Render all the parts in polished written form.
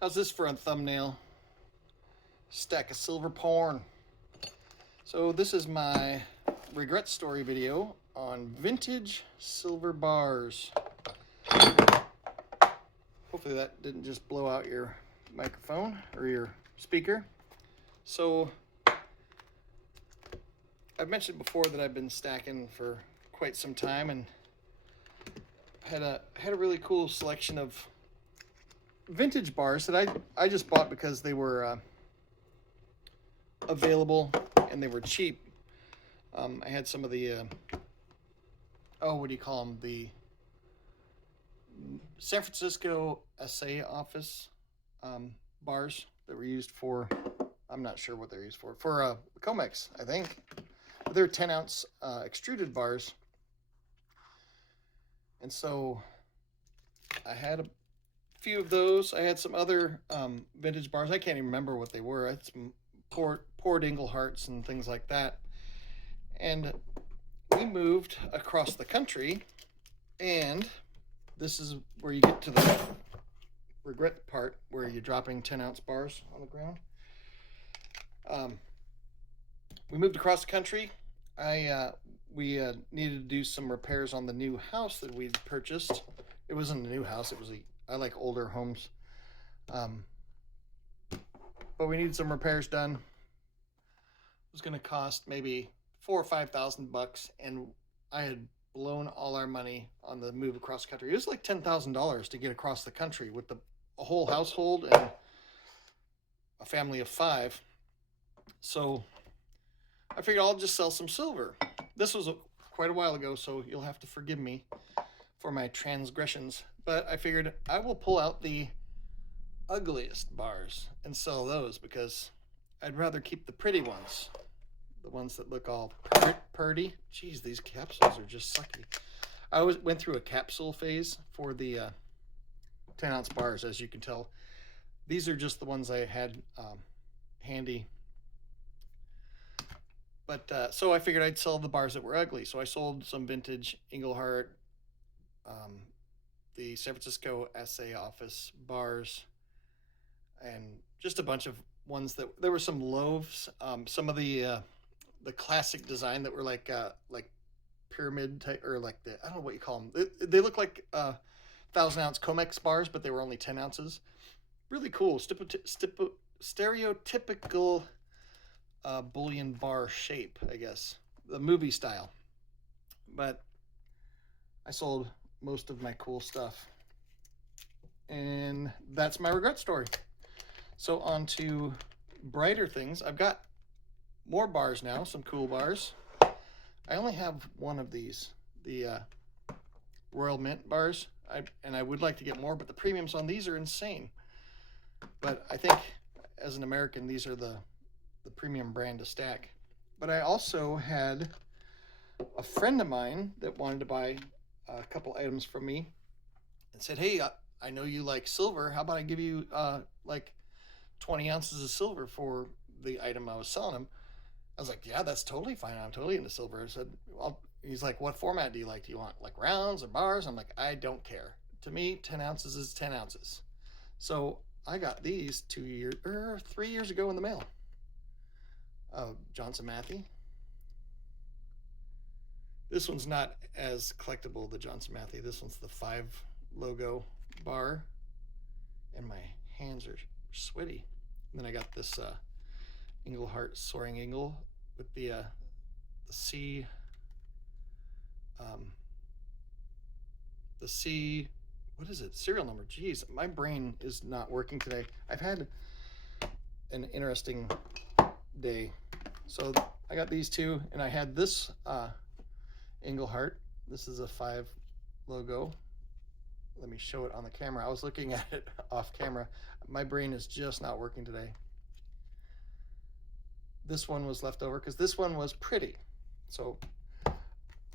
How's this for a thumbnail? Stack of silver porn. So this is my regret story video on vintage silver bars. Hopefully that didn't just blow out your microphone or your speaker. So I've mentioned before that I've been stacking for quite some time and had a really cool selection of vintage bars that I just bought because they were available and they were cheap. I had some of the what do you call them? The San Francisco SA office bars that were used for, I'm not sure what they're used for Comex, I think. But they're 10-ounce extruded bars. And so I had a few of those. I had some other vintage bars. I can't even remember what they were. I had some poured Inglehearts and things like that. And we moved across the country, and this is where you get to the regret part, where you're dropping 10-ounce bars on the ground. We moved across the country. We needed to do some repairs on the new house that we'd purchased. It wasn't a new house. I like older homes. But we needed some repairs done. It was going to cost maybe $4,000 or $5,000, and I had blown all our money on the move across the country. It was like $10,000 to get across the country with a whole household and a family of 5. So I figured I'll just sell some silver. This was quite a while ago, so you'll have to forgive me for my transgressions. But I figured I will pull out the ugliest bars and sell those because I'd rather keep the pretty ones. The ones that look all purty. Jeez, these capsules are just sucky. I went through a capsule phase for the 10-ounce bars, as you can tell. These are just the ones I had handy. But so I figured I'd sell the bars that were ugly. So I sold some vintage Ingleheart, the San Francisco SA office bars, and just a bunch of ones that there were some loaves, some of the classic design that were like pyramid type, or like I don't know what you call them. They look like 1,000-ounce Comex bars, but they were only 10 ounces. Really cool, stereotypical bullion bar shape, I guess, the movie style. But I sold most of my cool stuff, and that's my regret story. So on to brighter things. I've got more bars now, some cool bars. I only have one of these, the Royal Mint bars, and I would like to get more, but the premiums on these are insane. But I think as an American, these are the premium brand to stack. But I also had a friend of mine that wanted to buy a couple items from me and said, hey, I know you like silver. How about I give you like 20 ounces of silver for the item I was selling him? I was like, yeah, that's totally fine. I'm totally into silver. I said, well, he's like, what format do you like? Do you want like rounds or bars? I'm like, I don't care. To me, 10 ounces is 10 ounces. So I got these 3 years ago in the mail. Johnson Matthey. This one's not as collectible, the Johnson Matthey. This one's the 5 logo bar, and my hands are sweaty. And then I got this Ingleheart Soaring Eagle with the C, what is it? Serial number. Jeez, my brain is not working today. I've had an interesting day. So I got these two, and I had this Ingleheart. This is a 5 logo. Let me show it on the camera. I was looking at it off camera. My brain is just not working today. This one was left over because this one was pretty. So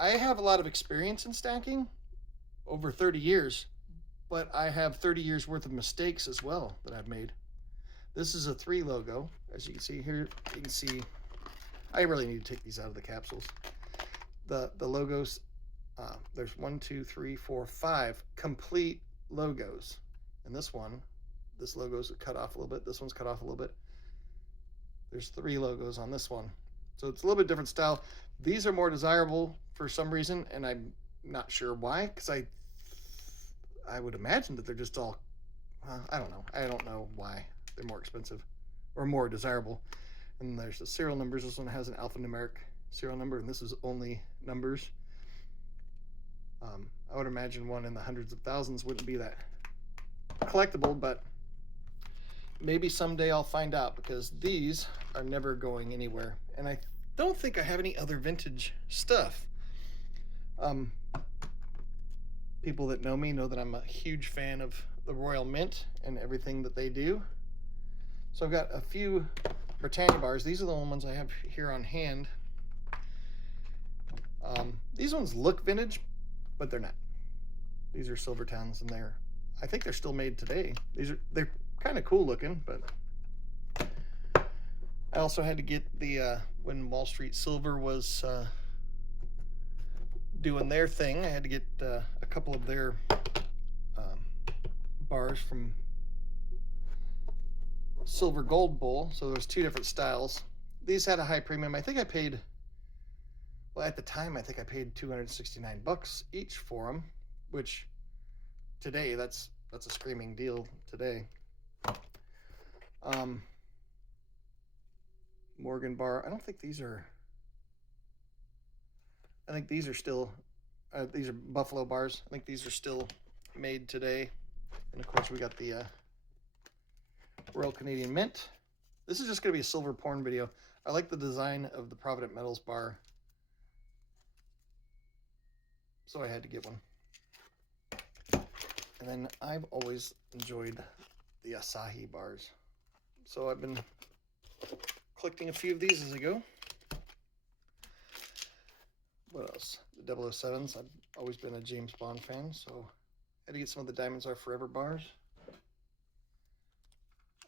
I have a lot of experience in stacking, over 30 years, but I have 30 years worth of mistakes as well that I've made. This is a 3 logo. As you can see here, you can see, I really need to take these out of the capsules. The logos, there's 1, 2, 3, 4, 5 complete logos. And this one, this logo's cut off a little bit. This one's cut off a little bit. There's 3 logos on this one. So it's a little bit different style. These are more desirable for some reason, and I'm not sure why, because I would imagine that they're just all, I don't know. I don't know why they're more expensive or more desirable. And there's the serial numbers. This one has an alphanumeric serial number, and this is only numbers. I would imagine one in the hundreds of thousands wouldn't be that collectible, but maybe someday I'll find out, because these are never going anywhere. And I don't think I have any other vintage stuff. People that know me know that I'm a huge fan of the Royal Mint and everything that they do. So I've got a few Britannia bars. These are the only ones I have here on hand. These ones look vintage, but they're not. These are Silvertowns, and I think they're still made today. They're kind of cool looking, but I also had to get the when Wall Street Silver was doing their thing, I had to get a couple of their bars from Silver Gold Bowl. So there's 2 different styles. These had a high premium. I think I paid, well, at the time I think I paid $269 each for them, which today that's a screaming deal today. Morgan bar. I don't think these are. I think these are still. These are Buffalo bars. I think these are still made today. And of course, we got the Royal Canadian Mint. This is just going to be a silver porn video. I like the design of the Provident Metals bar, so I had to get one. And then I've always enjoyed the Asahi bars, so I've been collecting a few of these as I go. What else? The 007s. I've always been a James Bond fan, so I had to get some of the Diamonds Are Forever bars. I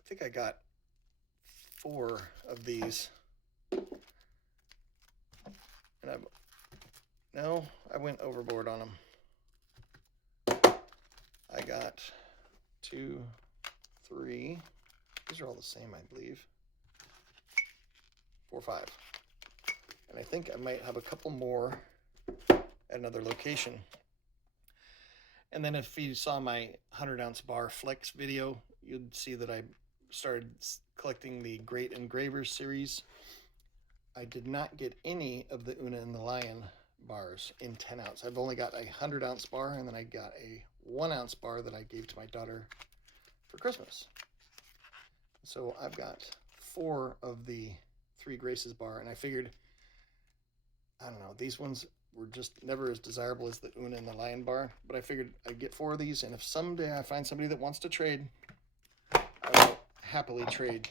think I got 4 of these. And I went overboard on them. I got 2, 3. These are all the same, I believe. 4, 5. And I think I might have a couple more at another location. And then if you saw my 100-ounce bar flex video, you'd see that I started collecting the Great Engravers series. I did not get any of the Una and the Lion bars in 10 ounce. I've only got a 100-ounce bar, and then I got a 1-ounce bar that I gave to my daughter for Christmas. So I've got 4 of the 3 Graces bar, and I figured, I don't know, these ones were just never as desirable as the Una and the Lion bar, but I figured I'd get 4 of these, and if someday I find somebody that wants to trade, I will happily trade,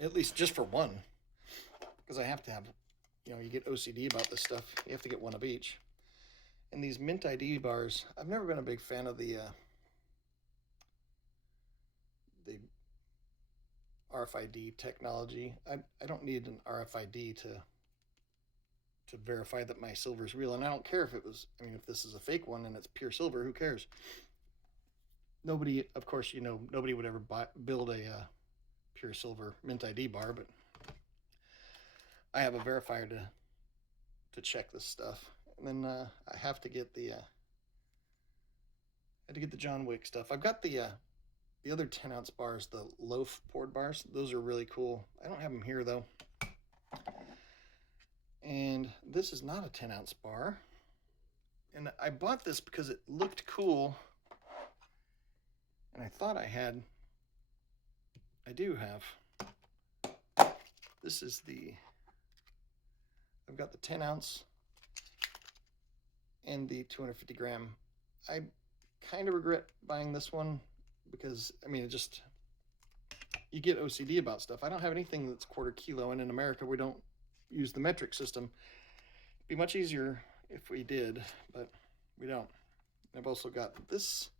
at least just for one, because I have to have, you get OCD about this stuff. You have to get 1 of each. And these Mint ID bars, I've never been a big fan of the RFID technology. I don't need an RFID to verify that my silver is real, and I don't care if if this is a fake one and it's pure silver, who cares? Nobody, of course, nobody would ever build a pure silver Mint ID bar, but I have a verifier to check this stuff. And then I have to get the John Wick stuff. I've got the other 10-ounce bars, the loaf poured bars. Those are really cool. I don't have them here though. And this is not a 10-ounce bar. And I bought this because it looked cool. And I thought I do have. This is I've got the 10-ounce and the 250 gram. I kind of regret buying this one because, you get OCD about stuff. I don't have anything that's 1/4 kilo, and in America we don't use the metric system. It'd be much easier if we did, but we don't. I've also got this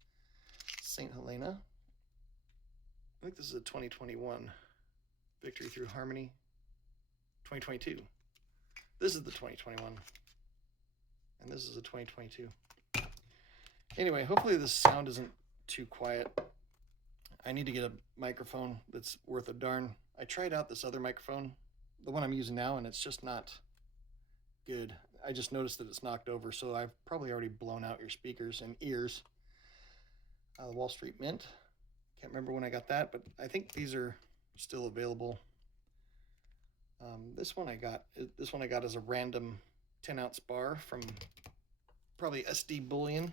St. Helena. I think this is a 2021 Victory Through Harmony. 2022. This is the 2021. And this is a 2022. Anyway, hopefully this sound isn't too quiet. I need to get a microphone that's worth a darn. I tried out this other microphone, the one I'm using now, and it's just not good. I just noticed that it's knocked over, so I've probably already blown out your speakers and ears. The Wall Street Mint. Can't remember when I got that, but I think these are still available. This one I got as a random 10-ounce bar from probably SD Bullion.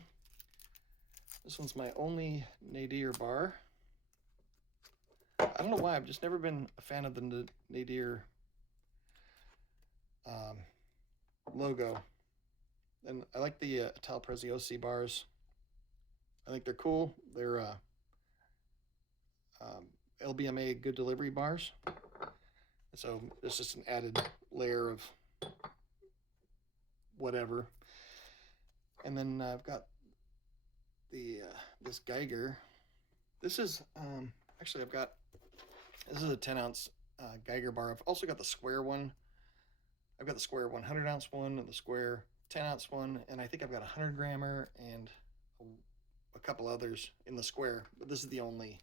This one's my only Nadir bar. I don't know why, I've just never been a fan of the Nadir logo. And I like the Ital Preziosi bars. I think they're cool. They're LBMA good delivery bars. So it's just an added layer of whatever. And then I've got the this Geiger. This is actually this is a 10-ounce Geiger bar. I've also got the square one. I've got the square 100-ounce one and the square 10-ounce one, and I think I've got a 100-grammer and a couple others in the square. But this is the only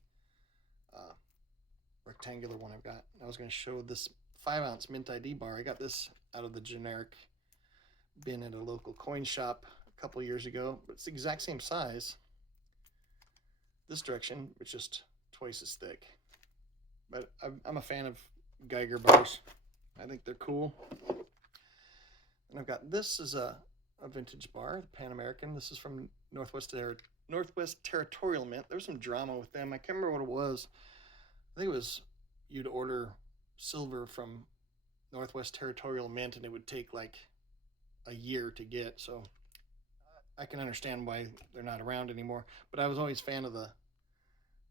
rectangular one I've got. I was going to show this 5-ounce Mint ID bar. I got this out of the generic bin at a local coin shop a couple years ago, but it's the exact same size. This direction, it's just twice as thick. But I'm a fan of Geiger bars. I think they're cool. And I've got this is a vintage bar, the Pan American. This is from Northwest Territorial Mint. There's some drama with them. I can't remember what it was. I think it was you'd order silver from Northwest Territorial Mint and it would take like a year to get. So I can understand why they're not around anymore. But I was always a fan of the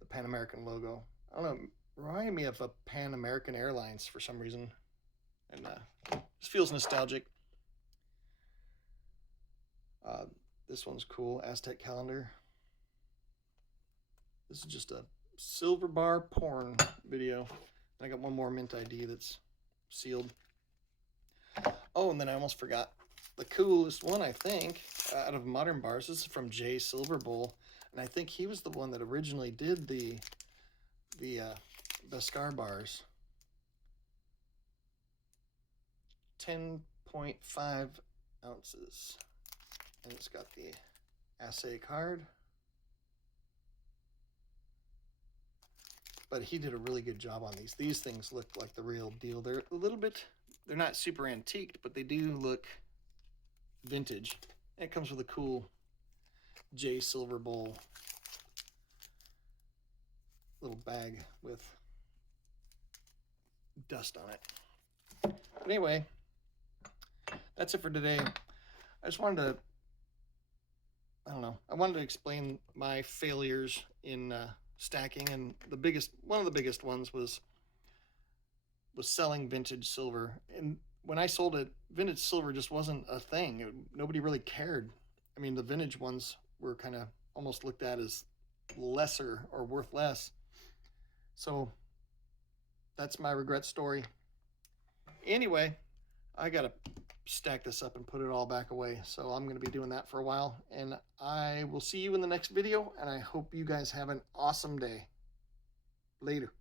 Pan American logo. I don't know, it reminded me of a Pan American Airlines for some reason. And just feels nostalgic. This one's cool, Aztec calendar. This is just a silver bar porn video. And I got one more Mint ID that's sealed. Oh, and then I almost forgot the coolest one, I think, out of modern bars. This is from Jay Silver Bowl, and I think he was the one that originally did the Beskar bars. 10.5 ounces, and it's got the assay card. But he did a really good job on these. These things look like the real deal. They're a little bit, they're not super antiqued, but they do look vintage. And it comes with a cool J Silver Bowl little bag with dust on it. But anyway, that's it for today. I just wanted to, I wanted to explain my failures in stacking, and one of the biggest ones was selling vintage silver. And when I sold it, vintage silver just wasn't a thing. Nobody really cared. I mean, the vintage ones were kind of almost looked at as lesser or worth less. So that's my regret story. Anyway, I gotta stack this up and put it all back away. So I'm going to be doing that for a while, and I will see you in the next video, and I hope you guys have an awesome day. Later.